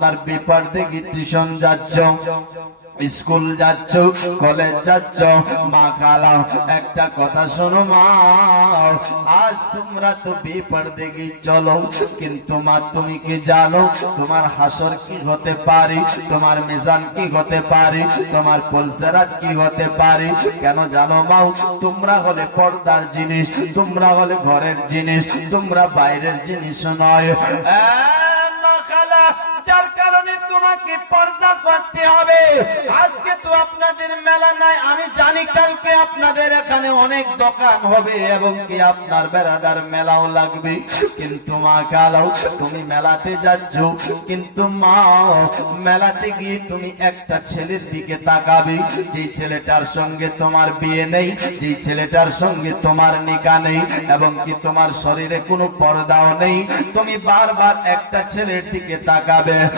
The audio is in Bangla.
তার পেপার দেখি টিউশন যাচ্ছ স্কুল যাচ্ছ কলেজ যাচ্ছ। মা খালাও একটা কথা শোনো মা আজ তোমরা তো পেপার দেখি চলো কিন্তু মা তুমি কি জানো তোমার হাসর কি হতে পারে তোমার মিজান কি হতে পারে তোমার পলসেরাত কি হতে পারে? কেন জানো মাও তোমরা হলে পর্দার জিনিস তোমরা হলে ঘরের জিনিস তোমরা বাইরের জিনিস নয়। খালা, যার কারণে তোমাকে পর্দা করতে হবে। আজকে তো আপনাদের মেলা নাই। আমি জানি কালকে আপনাদের এখানে অনেক দোকান হবে এবং কি আপনার বেড়াদার মেলাও লাগবে। কিন্তু মা কালাও, তুমি মেলাতে যাচ্ছ। কিন্তু মা, মেলাতে গিয়ে তুমি একটা ছেলের দিকে তাকাবে। যে ছেলেটার সঙ্গে তোমার বিয়ে নেই যে ছেলেটার সঙ্গে তোমার নিকা নেই এবং কি তোমার শরীরে কোনো পর্দাও নেই, তুমি বারবার একটা ছেলের দিকে তাকাবে।